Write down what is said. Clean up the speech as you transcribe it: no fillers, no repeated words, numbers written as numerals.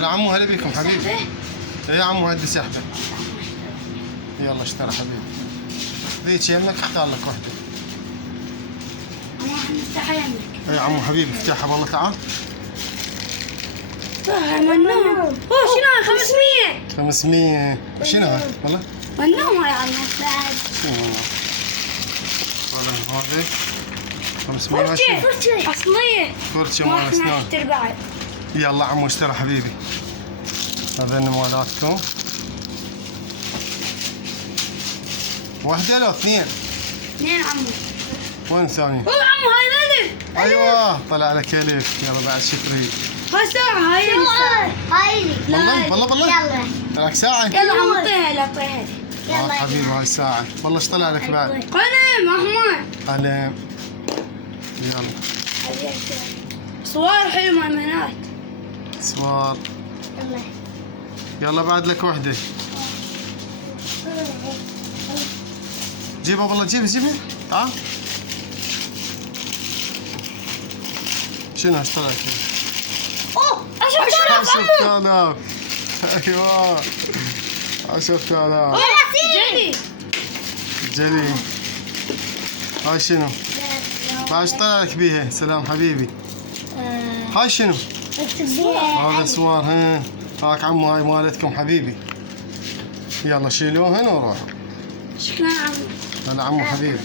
هلا عمو هلا بيكم حبيبي. ايه يا عمو هدي سحبه. يلا اشترى حبيبي. ذيك يمك اختار لك وحده. عمو نفتحها يمك. ايه يا عمو حبيبي افتحها والله تعال. منوم. اوه شنو هاي 500. 500 شنو هاي والله؟ منوم هاي عمو بعد. شنو والله هذا 500 فرشة أصلية. فرشة مال اسنان. اشتري بعد. يلا عمو اشترى حبيبي. هذين مالاتكم. واحدة لو اثنين؟ اثنين عمو. وين الثانية؟ اوه عمو هاي الف. ايوه طلع لك الف. يلا بعد شكري. هاي ساعة هاي هاي والله يلا طلعك ساعة؟ يلا عمو اعطيها لا اعطيها. يلا حبيبي هاي ساعة. والله ايش طلع لك بعد؟ قلم احمر. قلم. يلا صور حلو مال بنات. صور. يلا بعد لك وحدة. جيبها والله جيبها تعال. شنو ايش طلع لك؟ اوه 10,000. ايوه 10,000. جدي. جلي. هاي شنو؟ ما ايش طلع لك بيها؟ سلام حبيبي. هاي شنو؟ هذا صور ها. هاك عمو هاي مالتكم حبيبي. يلا شيلوهن وروحوا. شكرا عمو. هلا عمو حبيبي.